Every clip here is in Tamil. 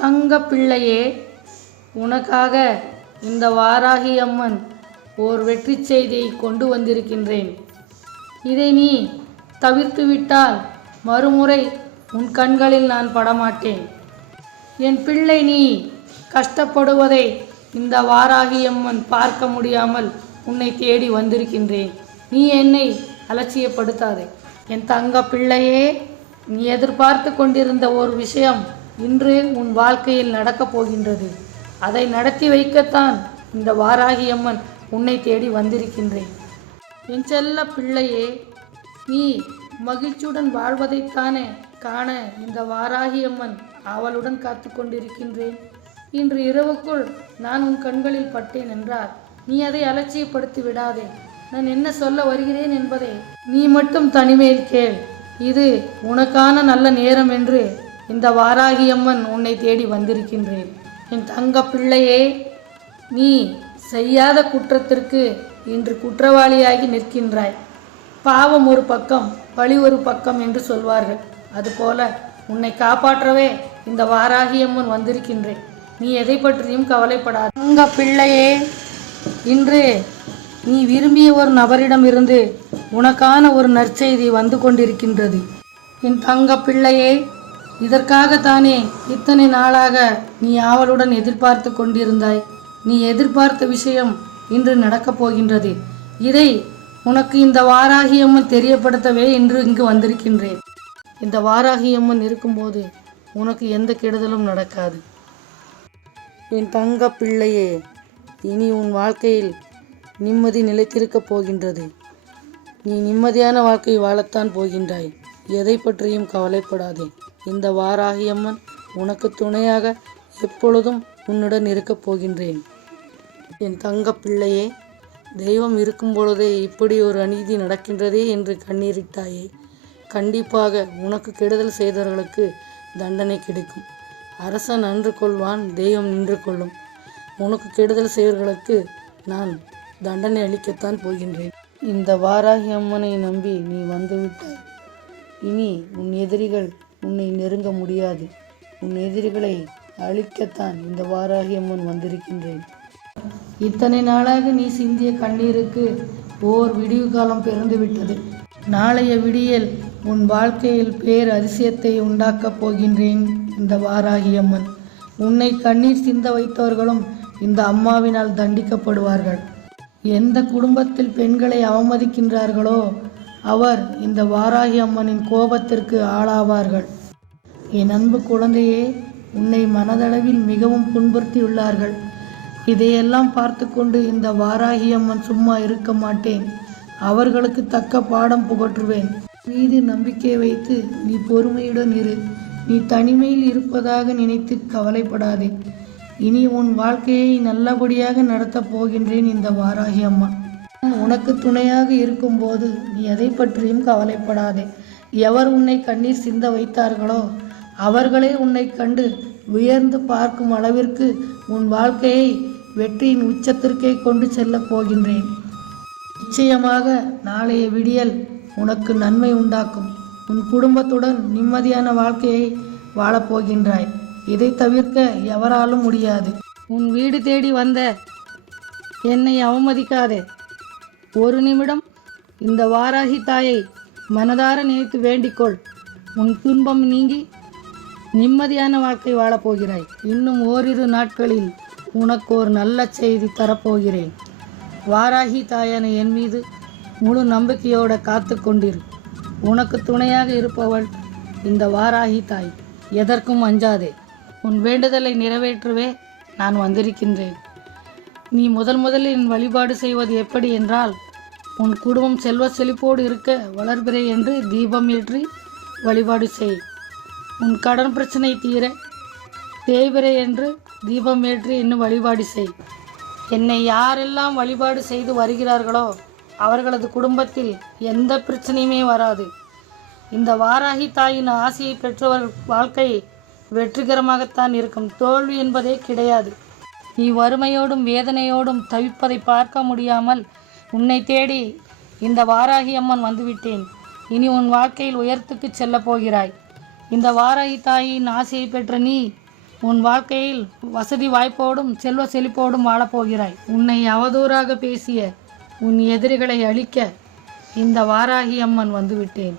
தங்க பிள்ளையே உனக்காக இந்த வாராகி அம்மன் ஓர் வெற்றி செய்தியை கொண்டு வந்திருக்கின்றேன். இதை நீ தவிர்த்து விட்டால் மறுமுறை உன் கண்களில் நான் படமாட்டேன். என் பிள்ளை நீ கஷ்டப்படுவதை இந்த வாராகி அம்மன் பார்க்க முடியாமல் உன்னை தேடி வந்திருக்கின்றேன். நீ என்னை அலட்சியப்படுத்தாதே. என் தங்க பிள்ளையே நீ எதிர்பார்த்து கொண்டிருந்த ஒரு விஷயம் இன்று உன் வாழ்க்கையில் நடக்கப் போகின்றது. அதை நடத்தி வைக்கத்தான் இந்த வாராகி அம்மன் உன்னை தேடி வந்திருக்கின்றேன். என் செல்ல பிள்ளையே நீ மகிழ்ச்சியுடன் வாழ்வதைத்தானே காண இந்த வாராகி அம்மன் அவளுடன் காத்து கொண்டிருக்கின்றேன். இன்று இரவுக்குள் நான் உன் கண்களில் பட்டேன் என்றார். நீ அதை அலட்சியப்படுத்தி விடாதே. நான் என்ன சொல்ல வருகிறேன் என்பதை நீ மட்டும் தனிமையில் கேள். இது உனக்கான நல்ல நேரம் என்று இந்த வாராகியம்மன் உன்னை தேடி வந்திருக்கின்றேன். என் தங்க பிள்ளையே நீ செய்யாத குற்றத்திற்கு இன்று குற்றவாளியாகி நிற்கின்றாய். பாவம் ஒரு பக்கம் பழி ஒரு பக்கம் என்று சொல்வார்கள். அதுபோல உன்னை காப்பாற்றவே இந்த வாராகியம்மன் வந்திருக்கின்றேன். நீ எதை பற்றியும் கவலைப்படாத. தங்க பிள்ளையே இன்று நீ விரும்பிய ஒரு நபரிடமிருந்து உனக்கான ஒரு நற்செய்தி வந்து கொண்டிருக்கின்றது. என் தங்க பிள்ளையே இதற்காகத்தானே இத்தனை நாளாக நீ ஆவலுடன் எதிர்பார்த்து கொண்டிருந்தாய். நீ எதிர்பார்த்த விஷயம் இன்று நடக்கப் போகின்றது. இதை உனக்கு இந்த வாராகியம்மன் தெரியப்படுத்தவே இன்று இங்கு வந்திருக்கின்றேன். இந்த வாராகியம்மன் இருக்கும்போது உனக்கு எந்த கெடுதலும் நடக்காது. என் தங்க பிள்ளையே இனி உன் வாழ்க்கையில் நிம்மதி நிலைத்திருக்கப் போகின்றது. நீ நிம்மதியான வாழ்க்கை வாழத்தான் போகின்றாய். எதை பற்றியும் கவலைப்படாதே. இந்த வாராகியம்மன் உனக்கு துணையாக எப்பொழுதும் உன்னுடன் இருக்கப் போகின்றேன். என் தங்க பிள்ளையே தெய்வம் இருக்கும் பொழுதே இப்படி ஒரு அநீதி நடக்கின்றதே என்று கண்ணீரிட்டாயே. கண்டிப்பாக உனக்கு கெடுதல் செய்தவர்களுக்கு தண்டனை கிடைக்கும். அரசன் அன்று கொள்வான் தெய்வம் நின்று கொள்ளும். உனக்கு கெடுதல் செய்வர்களுக்கு நான் தண்டனை அளிக்கத்தான் போகின்றேன். இந்த வாராகி அம்மனை நம்பி நீ வந்துவிட்டாய். இனி உன் எதிரிகள் உன்னை நெருங்க முடியாது. உன் எதிரிகளை அழிக்கத்தான் இந்த வாராகி அம்மன் வந்திருக்கின்றேன். இத்தனை நாளாக நீ சிந்திய கண்ணீருக்கு ஓர் விடிவு காலம் பிறந்து விட்டது. நாளைய விடியல் உன் வாழ்க்கையில் பேர் அதிசயத்தை உண்டாக்கப் போகின்றேன் இந்த வாராகி அம்மன். உன்னை கண்ணீர் சிந்த வைத்தவர்களும் இந்த அம்மாவினால் தண்டிக்கப்படுவார்கள். எந்த குடும்பத்தில் பெண்களை அவமதிக்கின்றார்களோ அவர் இந்த வாராகி அம்மனின் கோபத்திற்கு ஆளாவார்கள். என் அன்பு குழந்தையே உன்னை மனதளவில் மிகவும் புண்படுத்தியுள்ளார்கள். இதையெல்லாம் பார்த்து கொண்டு இந்த வாராகி அம்மன் சும்மா இருக்க மாட்டேன். அவர்களுக்கு தக்க பாடம் புகற்றுவேன். மீது நம்பிக்கை வைத்து நீ பொறுமையுடன் இரு. நீ தனிமையில் இருப்பதாக நினைத்து கவலைப்படாதே. இனி உன் வாழ்க்கையை நல்லபடியாக நடத்தப் போகின்றேன் இந்த வாராகி அம்மா உனக்கு துணையாக இருக்கும்போது நீ எதை பற்றியும் கவலைப்படாதே. எவர் உன்னை கண்ணீர் சிந்த வைத்தார்களோ அவர்களே உன்னை கண்டு உயர்ந்து பார்க்கும் அளவிற்கு உன் வாழ்க்கையை வெற்றியின் உச்சத்திற்கே கொண்டு செல்லப் போகின்றேன். நிச்சயமாக நாளைய விடியல் உனக்கு நன்மை உண்டாக்கும். உன் குடும்பத்துடன் நிம்மதியான வாழ்க்கையை வாழப்போகின்றாய் இதை தவிர்க்க எவராலும் முடியாது. உன் வீடு தேடி வந்த என்னை அவமதிக்காதே. ஒரு நிமிடம் இந்த வாராகி தாயை மனதார நினைத்து வேண்டிக்கொள். உன் துன்பம் நீங்கி நிம்மதியான வாழ்க்கை வாழப்போகிறாய். இன்னும் ஓரிரு நாட்களில் உனக்கு ஒரு நல்ல செய்தி தரப்போகிறேன். வாராகி தாயான என் மீது முழு நம்பிக்கையோட காத்து கொண்டிரு. உனக்கு துணையாக இருப்பவள் இந்த வாராகி தாய். எதற்கும் அஞ்சாதே. உன் வேண்டுதலை நிறைவேற்றவே நான் வந்திருக்கின்றேன். நீ முதல் முதலில் என் வழிபாடு செய்வது எப்படி என்றால் உன் குடும்பம் செல்வ செழிப்போடு இருக்க வளர்பிறை என்று தீபம் ஏற்றி வழிபாடு செய். உன் கடன் பிரச்சனை தீர தேய்பிறை என்று தீபம் ஏற்றி இன்னும் வழிபாடு செய். என்னை யாரெல்லாம் வழிபாடு செய்து வருகிறார்களோ அவர்களது குடும்பத்தில் எந்த பிரச்சனையுமே வராது. இந்த வாராகி தாயின் ஆசையை பெற்றவர் வாழ்க்கை வெற்றிகரமாகத்தான் இருக்கும். தோல்வி என்பதே கிடையாது. நீ வறுமையோடும் வேதனையோடும் தவிப்பதை பார்க்க முடியாமல் உன்னை தேடி இந்த வாராகி அம்மன் வந்துவிட்டேன். இனி உன் வாழ்க்கையில் உயர்த்துக்கு செல்லப் போகிறாய். இந்த வாராகி தாயின் ஆசையை பெற்ற நீ உன் வாழ்க்கையில் வசதி வாய்ப்போடும் செல்வ செழிப்போடும் வாழப்போகிறாய் உன்னை அவதூறாக பேசிய உன் எதிரிகளை அழிக்க இந்த வாராகி அம்மன் வந்துவிட்டேன்.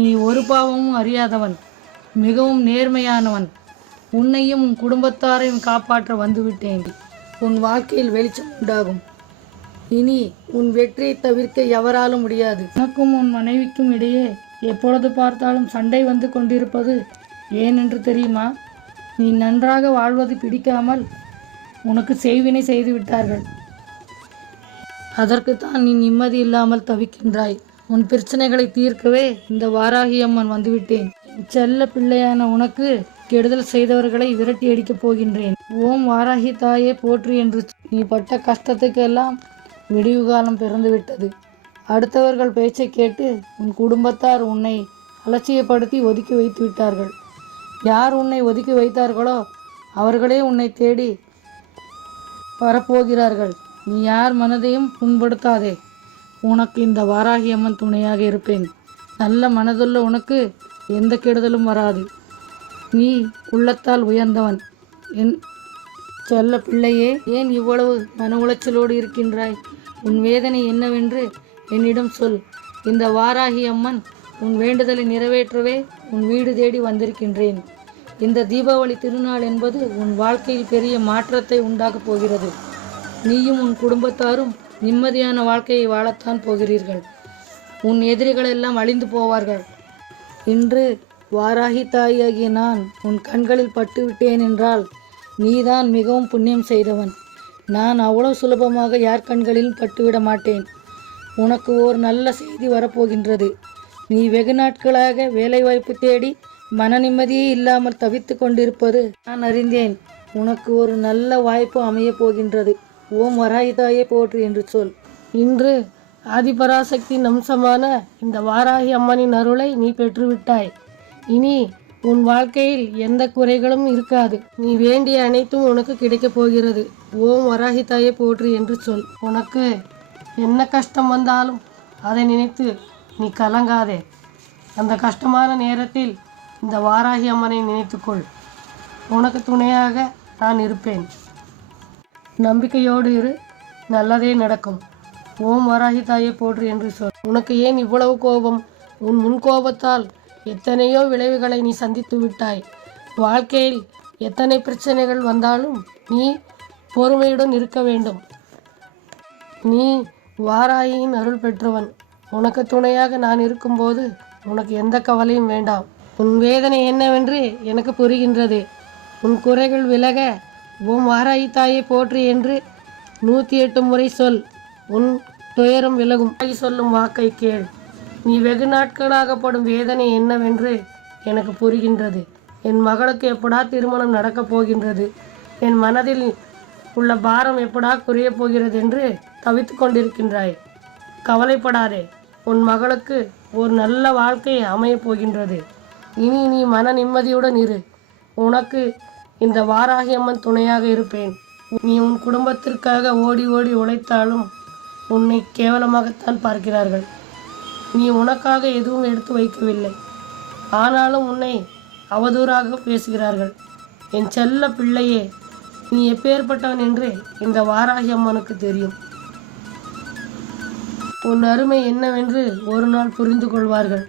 நீ ஒரு பாவமும் அறியாதவன் மிகவும் நேர்மையானவன். உன்னையும் உன் குடும்பத்தாரையும் காப்பாற்ற வந்துவிட்டேன். உன் வாழ்க்கையில் வெளிச்சம் உண்டாகும். இனி உன் வெற்றியை தவிர்க்க எவராலும் முடியாது. உனக்கும் உன் மனைவிக்கும் இடையே எப்பொழுது பார்த்தாலும் சண்டை வந்து கொண்டிருப்பது ஏன் என்று தெரியுமா? நீ நன்றாக வாழ்வது பிடிக்காமல் உனக்கு செய்வினை செய்து விட்டார்கள். அதற்குத்தான் நீ நிம்மதி இல்லாமல் தவிக்கின்றாய். உன் பிரச்சனைகளை தீர்க்கவே இந்த வாராகி அம்மன் வந்துவிட்டேன். செல்ல பிள்ளையான உனக்கு கெடுதல் செய்தவர்களை விரட்டி அடிக்கப் போகின்றேன். ஓம் வாராகி தாயே போற்று என்று நீ பட்ட கஷ்டத்துக்கெல்லாம் விடிவு காலம் பிறந்துவிட்டது அடுத்தவர்கள் பேச்சை கேட்டு உன் குடும்பத்தார் உன்னை அலட்சியப்படுத்தி ஒதுக்கி வைத்து விட்டார்கள். யார் உன்னை ஒதுக்கி வைத்தார்களோ அவர்களே உன்னை தேடி வரப்போகிறார்கள். நீ யார் மனதையும் புண்படுத்தாதே. உனக்கு இந்த வாராகி அம்மன் துணையாக இருப்பேன். நல்ல மனதுள்ள உனக்கு எந்த கெடுதலும் வராது. நீ உள்ளத்தால் உயர்ந்தவன். என் சொல்ல பிள்ளையே ஏன் இவ்வளவு மன உளைச்சலோடு இருக்கின்றாய்? உன் வேதனை என்னவென்று என்னிடம் சொல். இந்த வாராகி அம்மன் உன் வேண்டுதலை நிறைவேற்றவே உன் வீடு தேடி வந்திருக்கின்றேன். இந்த தீபாவளி திருநாள் என்பது உன் வாழ்க்கையில் பெரிய மாற்றத்தை உண்டாக்கப் போகிறது. நீயும் உன் குடும்பத்தாரும் நிம்மதியான வாழ்க்கையை வாழத்தான் போகிறீர்கள். உன் எதிரிகளெல்லாம் அழிந்து போவார்கள். இன்று வாராகி தாயாகிய நான் உன் கண்களில் பட்டு விட்டேன் என்றால் நீதான் மிகவும் புண்ணியம் செய்தவன். நான் அவ்வளவு சுலபமாக யார் கண்களிலும் பட்டுவிட மாட்டேன். உனக்கு ஒரு நல்ல செய்தி வரப்போகின்றது. நீ வெகு நாட்களாக வேலைவாய்ப்பு தேடி மன நிம்மதியே இல்லாமல் தவித்து கொண்டிருப்பது நான் அறிந்தேன். உனக்கு ஒரு நல்ல வாய்ப்பு அமையப் போகின்றது. ஓம் வராகி போற்று என்று சொல். இன்று ஆதிபராசக்தியின் அம்சமான இந்த வாராகி அம்மனின் அருளை நீ பெற்றுவிட்டாய். இனி உன் வாழ்க்கையில் எந்த குறைகளும் இருக்காது. நீ வேண்டிய அனைத்தும் உனக்கு கிடைக்கப் போகிறது. ஓம் வராகி போற்று என்று சொல். உனக்கு என்ன கஷ்டம் வந்தாலும் அதை நினைத்து நீ கலங்காதே. அந்த கஷ்டமான நேரத்தில் இந்த வாராகி அம்மனை நினைத்துக்கொள். உனக்கு துணையாக நான் இருப்பேன். நம்பிக்கையோடு இரு. நல்லதே நடக்கும். ஓம் வராகி தாயை போற்று என்று சொல். உனக்கு ஏன் இவ்வளவு கோபம்? உன் முன் கோபத்தால் எத்தனையோ விளைவுகளை நீ சந்தித்து விட்டாய். வாழ்க்கையில் எத்தனை பிரச்சனைகள் வந்தாலும் நீ பொறுமையுடன் இருக்க வேண்டும். நீ வாராயின் அருள் பெற்றவன். உனக்கு துணையாக நான் இருக்கும்போது உனக்கு எந்த கவலையும் வேண்டாம். உன் வேதனை என்னவென்று எனக்கு புரிகின்றது. உன் குறைகள் விலக உன் வாராயி தாயை போற்று என்று நூற்றி எட்டு முறை சொல். உன் துயரம் விலகும். சொல்லும் வாக்கை கேள். நீ வெகு நாட்களாகப்படும் வேதனை என்னவென்று எனக்கு புரிகின்றது. என் மகளுக்கு எப்படா திருமணம் நடக்கப் போகின்றது? என் மனதில் உள்ள பாரம் எப்படா குறையப் போகிறது என்று தவித்து கொண்டிருக்கின்றாய். கவலைப்படாதே உன் மகளுக்கு ஒரு நல்ல வாழ்க்கை அமையப் போகின்றது. இனி நீ மன நிம்மதியுடன் இரு. உனக்கு இந்த வாராகி அம்மன் துணையாக இருப்பேன். நீ உன் குடும்பத்திற்காக ஓடி ஓடி உழைத்தாலும் உன்னை கேவலமாகத்தான் பார்க்கிறார்கள். நீ உனக்காக எதுவும் எடுத்து வைக்கவில்லை. ஆனாலும் உன்னை அவதூறாக பேசுகிறார்கள். என் செல்ல பிள்ளையே நீ எப்பேற்பட்டவன் என்று இந்த வாராகி அம்மனுக்கு தெரியும். உன் அருமை என்னவென்று ஒரு நாள் புரிந்து கொள்வார்கள்.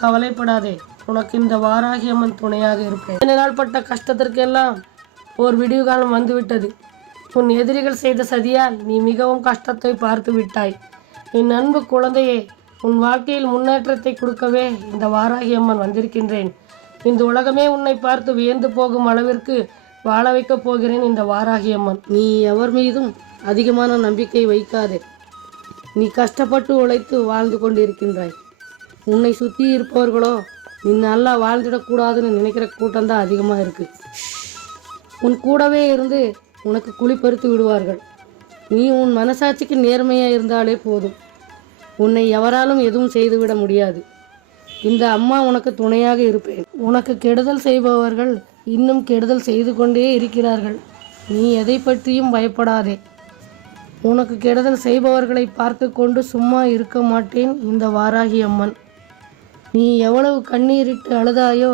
கவலைப்படாதே உனக்கு இந்த வாராகி அம்மன் துணையாக இருப்பேன். இந்த நாள் பட்ட கஷ்டத்திற்கெல்லாம் ஒரு விடிவு காலம் வந்துவிட்டது. உன் எதிரிகள் செய்த சதியால் நீ மிகவும் கஷ்டத்தை பார்த்து விட்டாய். என் அன்பு குழந்தையே உன் வாழ்க்கையில் முன்னேற்றத்தை கொடுக்கவே இந்த வாராகி அம்மன் வந்திருக்கின்றேன். இந்த உலகமே உன்னை பார்த்து வியந்து போகும் அளவிற்கு வாழ வைக்கப் போகிறேன் இந்த வாராகி அம்மன். நீ எவர் மீதும் அதிகமான நம்பிக்கை வைக்காதே. நீ கஷ்டப்பட்டு உழைத்து வாழ்ந்து கொண்டிருக்கின்றாய். உன்னை சுற்றி இருப்பவர்களோ நீ நல்லா வாழ்ந்துடக்கூடாதுன்னு நினைக்கிற கூட்டம் தான் அதிகமாக இருக்குது உன் கூடவே இருந்து உனக்கு குழிப்பறுத்து விடுவார்கள். நீ உன் மனசாட்சிக்கு நேர்மையாக இருந்தாலே போதும். உன்னை எவராலும் எதுவும் செய்துவிட முடியாது. இந்த அம்மா உனக்கு துணையாக இருப்பேன். உனக்கு கெடுதல் செய்பவர்கள் இன்னும் கெடுதல் செய்து கொண்டே இருக்கிறார்கள். நீ எதை பற்றியும் பயப்படாதே. உனக்கு கெடுதல் செய்பவர்களை பார்த்து கொண்டு சும்மா இருக்க மாட்டேன் இந்த வாராகி அம்மன். நீ எவ்வளவு கண்ணீரிட்டு அழுதாயோ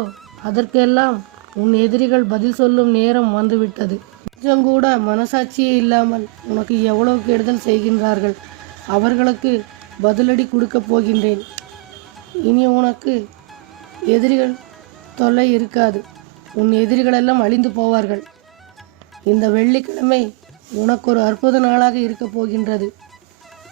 அதற்கெல்லாம் உன் எதிரிகள் பதில் சொல்லும் நேரம் வந்துவிட்டது. கொஞ்சம் கூட மனசாட்சியே இல்லாமல் உனக்கு எவ்வளவு கெடுதல் செய்கின்றார்கள். அவர்களுக்கு பதிலடி கொடுக்கப் போகின்றேன். இனி உனக்கு எதிரிகள் தொல்லை இருக்காது. உன் எதிரிகளெல்லாம் அழிந்து போவார்கள். இந்த வெள்ளிக்கிழமை உனக்கு ஒரு அற்புத நாளாக இருக்கப் போகின்றது.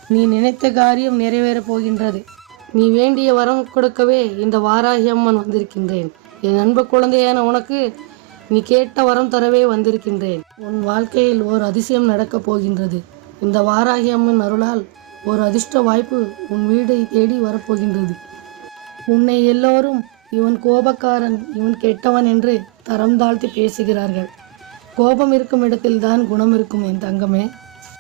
நீ நினைத்த காரியம் நிறைவேறப் போகின்றது. நீ வேண்டிய வரம் கொடுக்கவே இந்த வாராகி அம்மன் வந்திருக்கின்றேன். என் அன்பு குழந்தையான உனக்கு நீ கேட்ட வரம் தரவே வந்திருக்கின்றேன். உன் வாழ்க்கையில் ஒரு அதிசயம் நடக்கப் போகின்றது. இந்த வாராகி அம்மன் அருளால் ஒரு அதிர்ஷ்ட வாய்ப்பு உன் வீடை தேடி வரப்போகின்றது. உன்னை எல்லோரும் இவன் கோபக்காரன் இவன் கெட்டவன் என்று தரம் தாழ்த்தி பேசுகிறார்கள். கோபம் இருக்கும் இடத்தில்தான் குணம் இருக்கும் என் தங்கமே.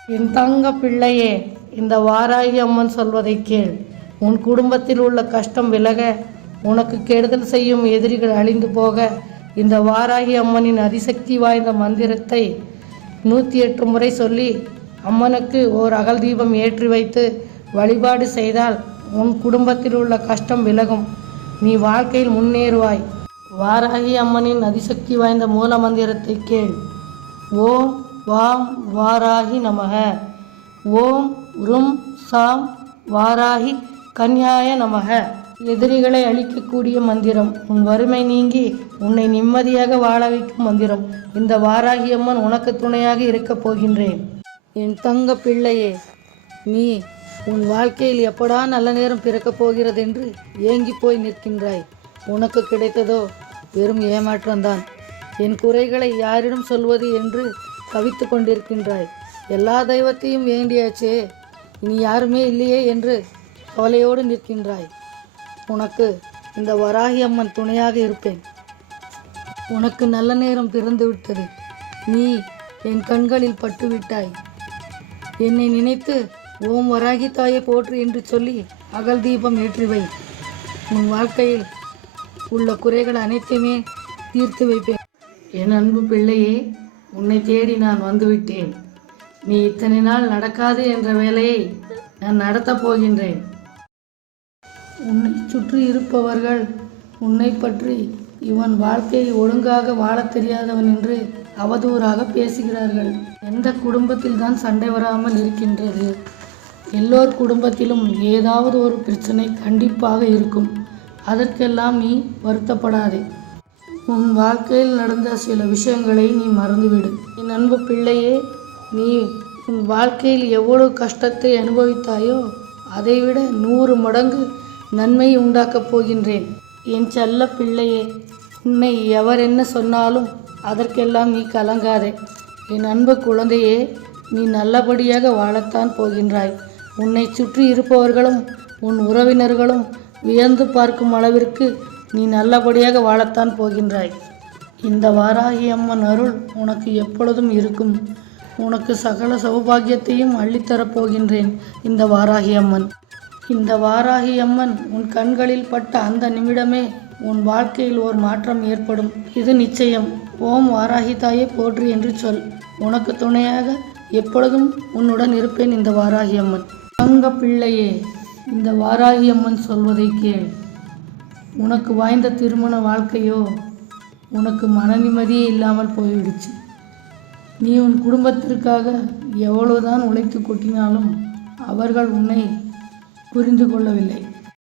என் தங்க பிள்ளையே இந்த வாராகி அம்மன் சொல்வதை கேள். உன் குடும்பத்தில் உள்ள கஷ்டம் விலக உனக்கு கெடுதல் செய்யும் எதிரிகள் அழிந்து போக இந்த வாராகி அம்மனின் அதிசக்தி வாய்ந்த மந்திரத்தை நூற்றி எட்டு முறை சொல்லி அம்மனுக்கு ஓர் அகல் தீபம் ஏற்றி வைத்து வழிபாடு செய்தால் உன் குடும்பத்தில் உள்ள கஷ்டம் விலகும். நீ வாழ்க்கையில் முன்னேறுவாய். வாராகி அம்மனின் அதிசக்தி வாய்ந்த மூல மந்திரத்தை கேள். ஓம் வாம் வாராகி நமக. ஓம் ரும் சாம் வாராகி கன்யாய நமக. எதிரிகளை அழிக்கக்கூடிய மந்திரம். உன் வறுமை நீங்கி உன்னை நிம்மதியாக வாழ வைக்கும் மந்திரம். இந்த வாராகி அம்மன் உனக்கு துணையாக இருக்கப் போகின்றேன். என் தங்க பிள்ளையே நீ உன் வாழ்க்கையில் எப்படா நல்ல நேரம் பிறக்கப் போகிறது என்று ஏங்கி போய் நிற்கின்றாய். உனக்கு கிடைத்ததோ வெறும் ஏமாற்றம்தான். என் குறைகளை யாரிடம் சொல்வது என்று தவித்து கொண்டிருக்கின்றாய். எல்லா தெய்வத்தையும் வேண்டியாச்சே இனி யாருமே இல்லையே என்று கவலையோடு நிற்கின்றாய். உனக்கு இந்த வராகி அம்மன் துணையாக இருப்பேன். உனக்கு நல்ல நேரம் பிறந்து விட்டது நீ என் கண்களில் பட்டு விட்டாய் என்னை நினைத்து ஓம் வராகி தாயை போற்று என்று சொல்லி அகல் தீபம் ஏற்றி வை. உன் வாழ்க்கையில் உள்ள குறைகள் அனைத்தையுமே தீர்த்து வைப்பேன். என் அன்பு பிள்ளையே உன்னை தேடி நான் வந்துவிட்டேன். நீ இத்தனை நாள் நடக்காது என்ற வேலையை நான் நடத்தப் போகின்றேன். உன்னை சுற்றி இருப்பவர்கள் உன்னை பற்றி இவன் வாழ்க்கையை ஒழுங்காக வாழத் தெரியாதவன் என்று அவதூறாக பேசுகிறார்கள். எந்த குடும்பத்தில் தான் சண்டை வராமல் இருக்கின்றது? எல்லோர் குடும்பத்திலும் ஏதாவது ஒரு பிரச்சனை கண்டிப்பாக இருக்கும். அதற்கெல்லாம் நீ வருத்தப்படாதே. உன் வாழ்க்கையில் நடந்த சில விஷயங்களை நீ மறந்துவிடு. என் அன்பு பிள்ளையே நீ உன் வாழ்க்கையில் எவ்வளவு கஷ்டத்தை அனுபவித்தாயோ அதைவிட நூறு மடங்கு நன்மை உண்டாக்கப் போகின்றேன். என் செல்ல பிள்ளையே உன்னை எவர் என்ன சொன்னாலும் அதற்கெல்லாம் நீ கலங்காதே. என் அன்பு குழந்தையே நீ நல்லபடியாக வாழத்தான் போகின்றாய். உன்னை சுற்றி இருப்பவர்களும் உன் உறவினர்களும் வியந்து பார்க்கும் அளவிற்கு நீ நல்லபடியாக வாழத்தான் போகின்றாய். இந்த வாராகி அம்மன் அருள் உனக்கு எப்பொழுதும் இருக்கும். உனக்கு சகல சௌபாகியத்தையும் அள்ளித்தரப் போகின்றேன் இந்த வாராகி அம்மன். இந்த வாராகி அம்மன் உன் கண்களில் பட்ட அந்த நிமிடமே உன் வாழ்க்கையில் ஓர் மாற்றம் ஏற்படும். இது நிச்சயம். ஓம் வாராகி தாயே போற்று என்று சொல். உனக்கு துணையாக எப்பொழுதும் உன்னுடன் இருப்பேன் இந்த வாராகி அம்மன். தங்க பிள்ளையே இந்த வாராகி அம்மன் சொல்வதை கேள். உனக்கு வாய்ந்த திருமண வாழ்க்கையோ உனக்கு மன நிம்மதியே இல்லாமல் போய்விடுச்சு. நீ உன் குடும்பத்திற்காக எவ்வளவுதான் உழைத்து கொட்டினாலும் அவர்கள் உன்னை புரிந்து கொள்ளவில்லை.